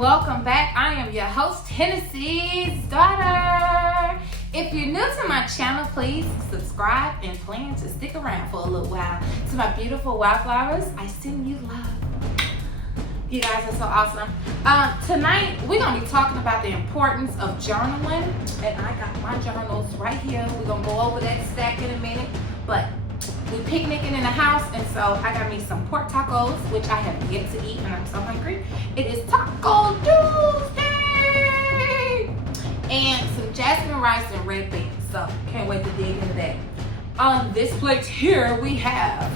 welcome back. I am your host, Tennessee's daughter. If you're new to my channel, please subscribe and plan to stick around for a little while. To my beautiful wildflowers, I send you love. You guys are so awesome. Tonight, we're going to be talking about the importance of journaling. And I got my journals right here. We're going to go over that stack in a minute. But we're picnicking in the house, and so I got me some pork tacos, which I have yet to eat, and I'm so hungry. It is Taco Tuesday! And some jasmine rice and red beans. So, can't wait to dig into that. On this plate here, we have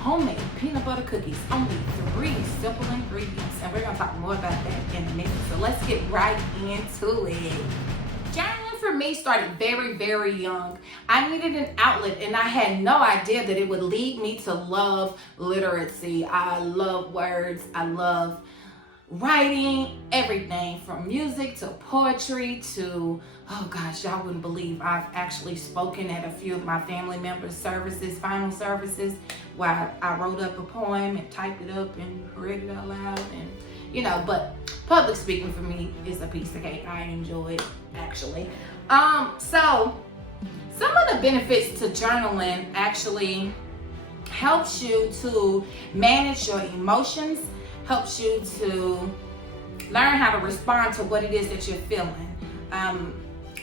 homemade peanut butter cookies. Only 3 simple ingredients, and we're going to talk more about that in a minute. So let's get right into it. Journaling for me started very, very young. I needed an outlet, and I had no idea that it would lead me to love literacy. I love words. I love writing, everything from music to poetry to, oh gosh, y'all wouldn't believe I've actually spoken at a few of my family members' services, final services, where I wrote up a poem and typed it up and read it out loud, and but public speaking for me is a piece of cake. I enjoy it, actually. So some of the benefits to journaling actually helps you to manage your emotions, helps you to learn how to respond to what it is that you're feeling.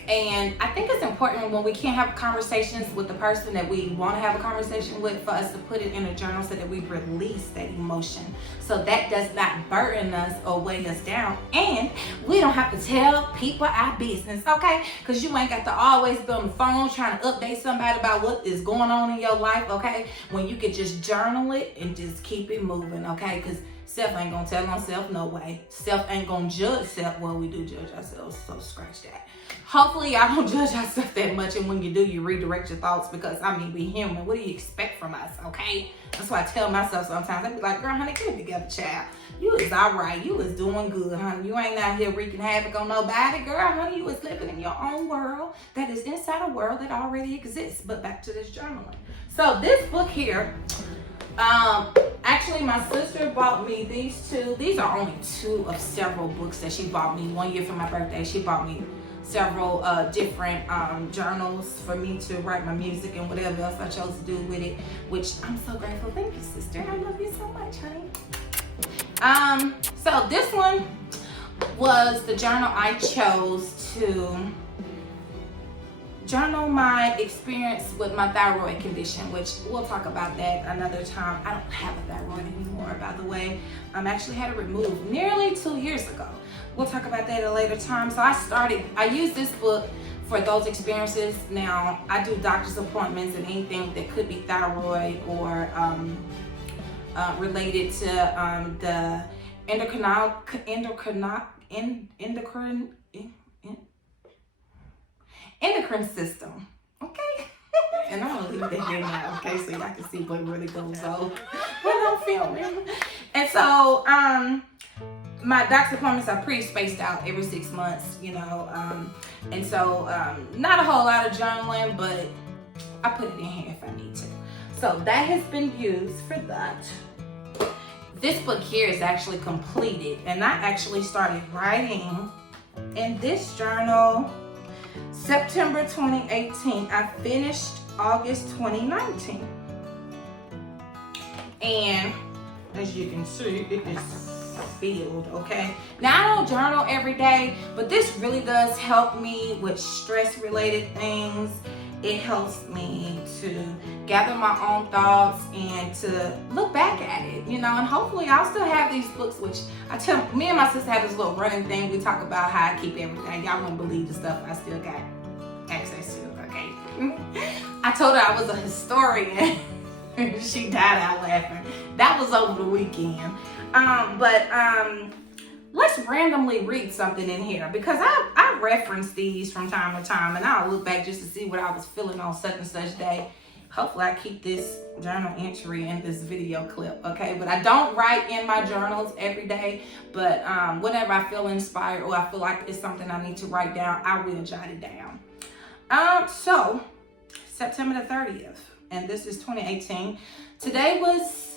And I think it's important when we can't have conversations with the person that we want to have a conversation with, for us to put it in a journal so that we release that emotion, so that does not burden us or weigh us down, and we don't have to tell people our business, okay? Because you ain't got to always be on the phone trying to update somebody about what is going on in your life, okay? When you can just journal it and just keep it moving, okay? Because self ain't gonna tell on self, no way. Self ain't gonna judge self. Well, we do judge ourselves, so scratch that. Hopefully y'all don't judge yourself that much, and when you do, you redirect your thoughts, because we human. What do you expect from us, okay? That's why I tell myself sometimes. I be like, girl, honey, get it together, child. You is all right. You is doing good, honey. You ain't out here wreaking havoc on nobody, girl, honey. You is living in your own world that is inside a world that already exists. But back to this journaling. So this book here, actually my sister bought me these 2. These are only 2 of several books that she bought me. One year for my birthday, she bought me several different journals for me to write my music and whatever else I chose to do with it, which I'm so grateful. Thank you, sister. I love you so much, honey. So this one was the journal I chose to journal my experience with my thyroid condition, which we'll talk about that another time. I don't have a thyroid anymore, by the way. I actually had it removed nearly 2 years ago. We'll talk about that at a later time. So I used this book for those experiences. Now, I do doctor's appointments and anything that could be thyroid or related to the endocrine system, okay? And I'm gonna leave that here now, okay, so y'all can see what really goes on when I'm filming. And so, my doctor's appointments are pretty spaced out every 6 months, and so not a whole lot of journaling, but I put it in here if I need to. So that has been used for that. This book here is actually completed, and I actually started writing in this journal September 2018. I finished August 2019. And as you can see, it is filled, okay? Now, I don't journal every day, but this really does help me with stress-related things. It helps me to gather my own thoughts and to look back at it, and hopefully I'll still have these books, which me and my sister have this little running thing. We talk about how I keep everything. Y'all wouldn't believe the stuff I still got access to, okay? I told her I was a historian. She died out laughing. That was over the weekend. Let's randomly read something in here, because I reference these from time to time, and I'll look back just to see what I was feeling on such and such day. Hopefully I keep this journal entry in this video clip, okay? But I don't write in my journals every day, but whenever I feel inspired or I feel like it's something I need to write down, I will jot it down. So September the 30th, and this is 2018. Today was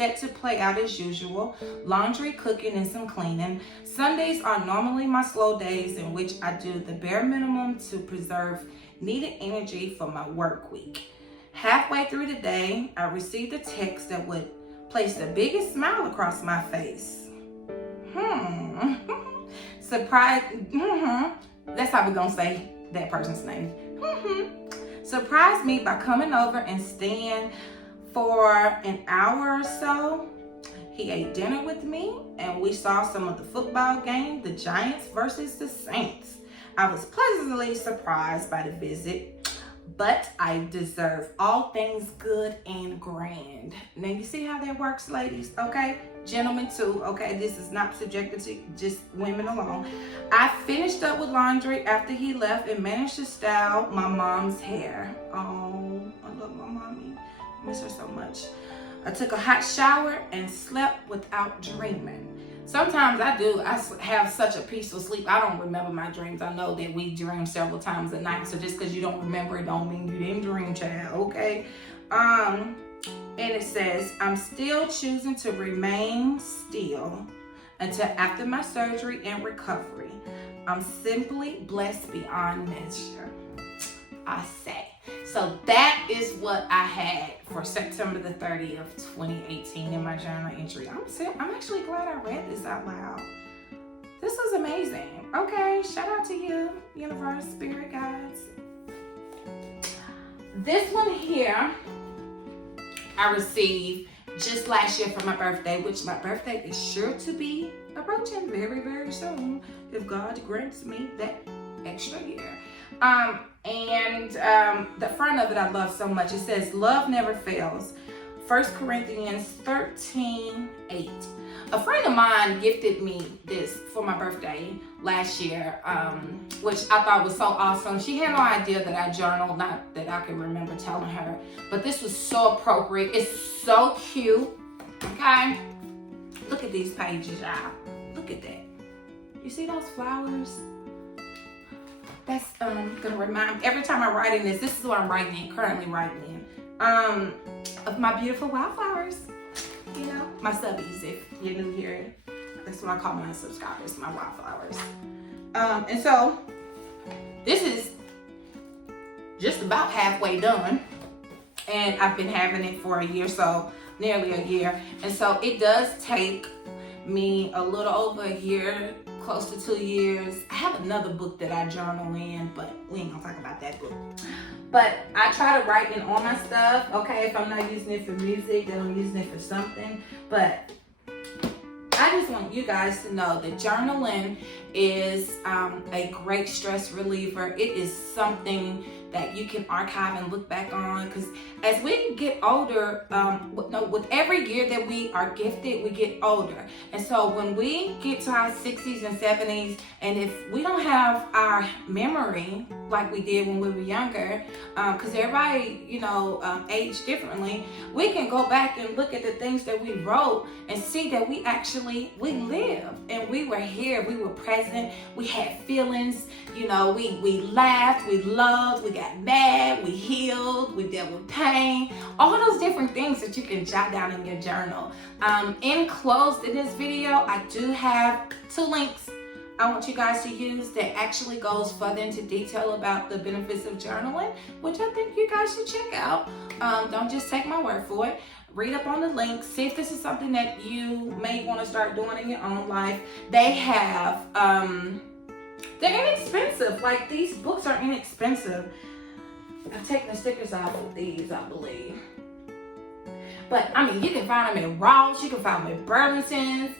set to play out as usual. Laundry, cooking, and some cleaning. Sundays are normally my slow days in which I do the bare minimum to preserve needed energy for my work week. Halfway through the day, I received a text that would place the biggest smile across my face. Surprise. That's how we're gonna say that person's name. Surprised me by coming over and staying for an hour or so. He ate dinner with me and we saw some of the football game, the Giants versus the Saints. I was pleasantly surprised by the visit, but I deserve all things good and grand. Now you see how that works, ladies, okay? Gentlemen too, okay? This is not subjected to just women alone. I finished up with laundry after he left and managed to style my mom's hair. Oh, I love my mommy. I miss her so much. I took a hot shower and slept without dreaming. Sometimes I do. I have such a peaceful sleep. I don't remember my dreams. I know that we dream several times a night. So just because you don't remember it don't mean you didn't dream, child. Okay. And it says, I'm still choosing to remain still until after my surgery and recovery. I'm simply blessed beyond measure, I say. So that is what I had for September the 30th, 2018 in my journal entry. I'm actually glad I read this out loud. This was amazing. Okay, shout out to you, universe, spirit guides. This one here, I received just last year for my birthday, which my birthday is sure to be approaching very, very soon, if God grants me that extra year. And the front of it I love so much. It says, love never fails. 1 Corinthians 13:8. A friend of mine gifted me this for my birthday last year, which I thought was so awesome. She had no idea that I journaled, not that I can remember telling her, but this was so appropriate. It's so cute, okay? Look at these pages, y'all. Look at that. You see those flowers? That's gonna remind me, every time I write in this is what I'm currently writing in, of my beautiful wildflowers. You know, my subbies, if you're new here, that's what I call my subscribers, my wildflowers. And so this is just about halfway done, and I've been having it for a year, so nearly a year. And so it does take me a little over a year, close to 2 years. I have another book that I journal in, but we ain't gonna talk about that book. But I try to write in all my stuff, okay? If I'm not using it for music, then I'm using it for something. But I just want you guys to know that journaling is a great stress reliever. It is something that you can archive and look back on, because as we get older, with every year that we are gifted, we get older. And so when we get to our 60s and 70s, and if we don't have our memory like we did when we were younger, because everybody, age differently, we can go back and look at the things that we wrote and see that we lived, and we were here, we were present, we had feelings, we laughed, we loved, we got mad, we healed, we dealt with pain, all those different things that you can jot down in your journal. Enclosed in this video, I do have 2 links I want you guys to use that actually goes further into detail about the benefits of journaling, which I think you guys should check out. Don't just take my word for it. Read up on the links, see if this is something that you may want to start doing in your own life. They have, they're inexpensive. Like, these books are inexpensive. I'm taking the stickers off with these, I believe. But, you can find them at Ross, you can find them at Burlington's,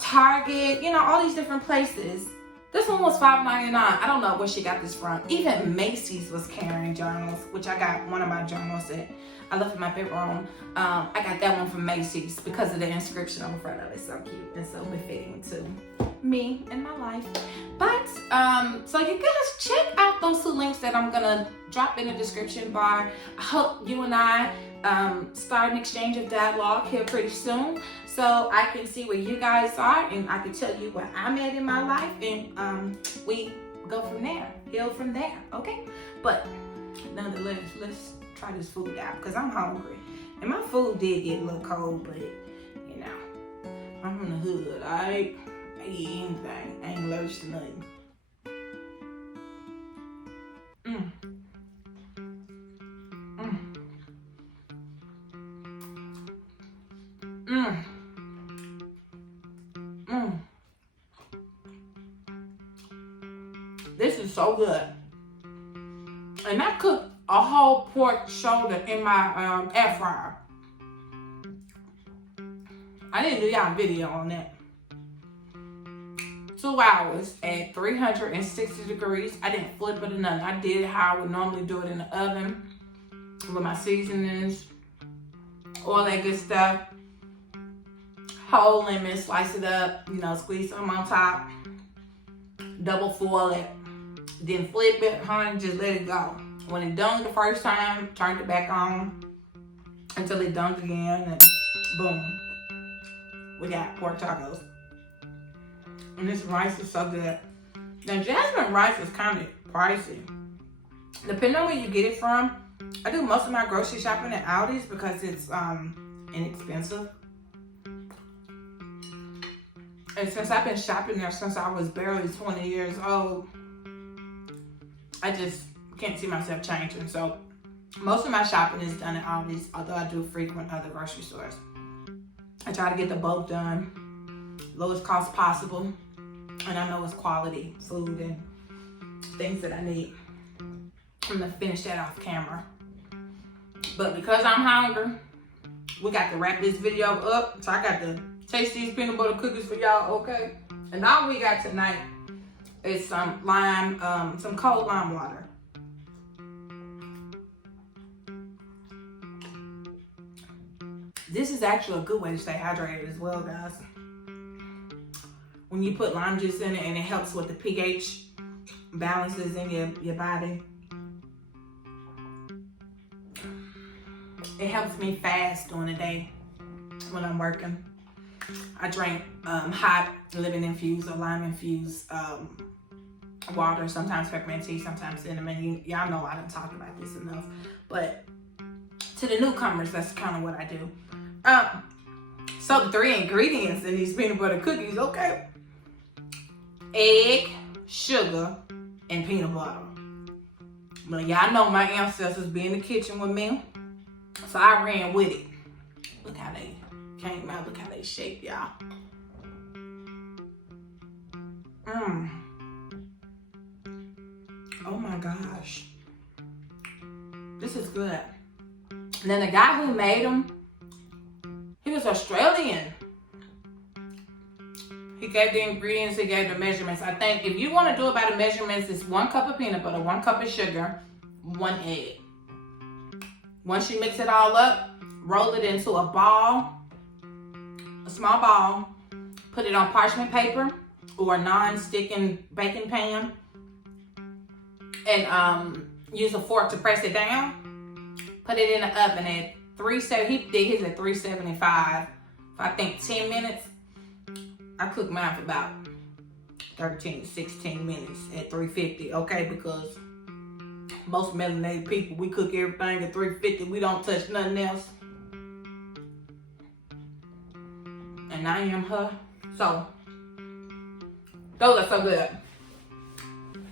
Target, all these different places. This one was $5.99. I don't know where she got this from. Even Macy's was carrying journals, which I got one of my journals that I left in my bedroom. I got that one from Macy's because of the inscription on the front of it. So cute and so befitting to me and my life. But so you guys check out those 2 links that I'm gonna drop in the description bar. I hope you and I start an exchange of dialogue here pretty soon, so I can see where you guys are and I can tell you where I'm at in my life, and we go from there, heal from there, okay? But nonetheless, let's try this food out because I'm hungry, and my food did get a little cold, but I'm from the hood, alright? I eat anything. I ain't allergic to nothing. Mm. Mm. Mm. Mm. This is so good. And I cooked a whole pork shoulder in my air fryer. I didn't do y'all a video on that. 2 hours at 360 degrees. I didn't flip it or nothing. I did it how I would normally do it in the oven with my seasonings, all that good stuff. Whole lemon, slice it up, you know, squeeze some on top, double foil it, then flip it, honey, just let it go. When it dunked the first time, turn it back on until it dunked again, and boom, we got pork tacos. And this rice is so good. Now, jasmine rice is kind of pricey. Depending on where you get it from, I do most of my grocery shopping at Aldi's because it's inexpensive. And since I've been shopping there since I was barely 20 years old, I just can't see myself changing. So most of my shopping is done at Aldi's, although I do frequent other grocery stores. I try to get the bulk done, lowest cost possible, and I know it's quality food and things that I need. I'm gonna finish that off camera. But because I'm hungry, we got to wrap this video up. So I got to taste these peanut butter cookies for y'all, okay? And all we got tonight is some lime, some cold lime water. This is actually a good way to stay hydrated as well, guys. When you put lime juice in it, and it helps with the pH balances in your body. It helps me fast during the day when I'm working. I drink hot lemon infused or lime infused water, sometimes peppermint tea, sometimes cinnamon. Y'all know I done talked about this enough. But to the newcomers, that's kind of what I do. So the 3 ingredients in these peanut butter cookies, okay? Egg, sugar, and peanut butter. Well, y'all know my ancestors be in the kitchen with me, so I ran with it. Look how they came out. Look how they shaped, y'all. Oh my gosh. This is good. And then the guy who made them, he was Australian. He gave the ingredients, he gave the measurements. I think if you want to do it by the measurements, it's 1 cup of peanut butter, 1 cup of sugar, 1 egg. Once you mix it all up, roll it into a ball, a small ball, put it on parchment paper or a non-sticking baking pan, and use a fork to press it down. Put it in the oven at 370. He did his at 375 for I think 10 minutes. I cooked mine for about 13, 16 minutes at 350, okay? Because most melanated people, we cook everything at 350. We don't touch nothing else. And I am her. So, those are so good.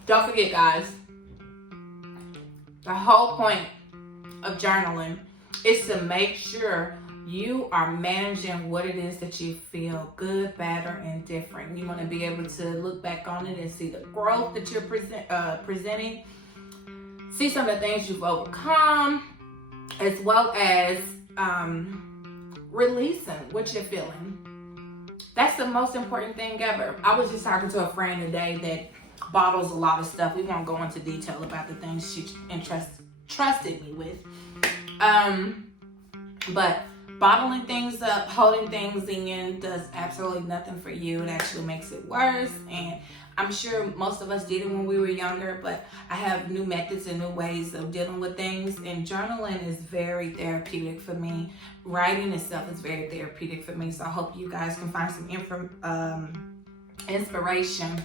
Don't forget, guys, the whole point of journaling is to make sure you are managing what it is that you feel, good, bad, or indifferent. You want to be able to look back on it and see the growth that you're presenting, see some of the things you've overcome, as well as releasing what you're feeling. That's the most important thing ever. I was just talking to a friend today that bottles a lot of stuff. We won't go into detail about the things she trusted me with. But bottling things up, holding things in does absolutely nothing for you. It actually makes it worse. And I'm sure most of us did it when we were younger, but I have new methods and new ways of dealing with things. And journaling is very therapeutic for me. Writing itself is very therapeutic for me. So I hope you guys can find some inspiration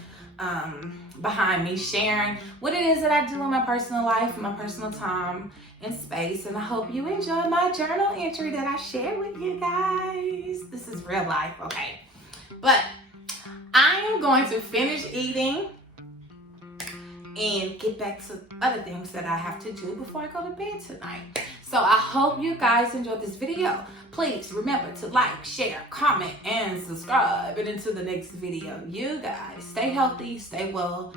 behind me sharing what it is that I do in my personal life, my personal time and space. And I hope you enjoy my journal entry that I share with you guys. This is real life, okay? But I am going to finish eating and get back to other things that I have to do before I go to bed tonight. So I hope you guys enjoyed this video. Please remember to like, share, comment, and subscribe. And until the next video, you guys stay healthy, stay well,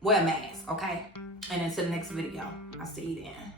wear a mask, okay? And until the next video, I'll see you then.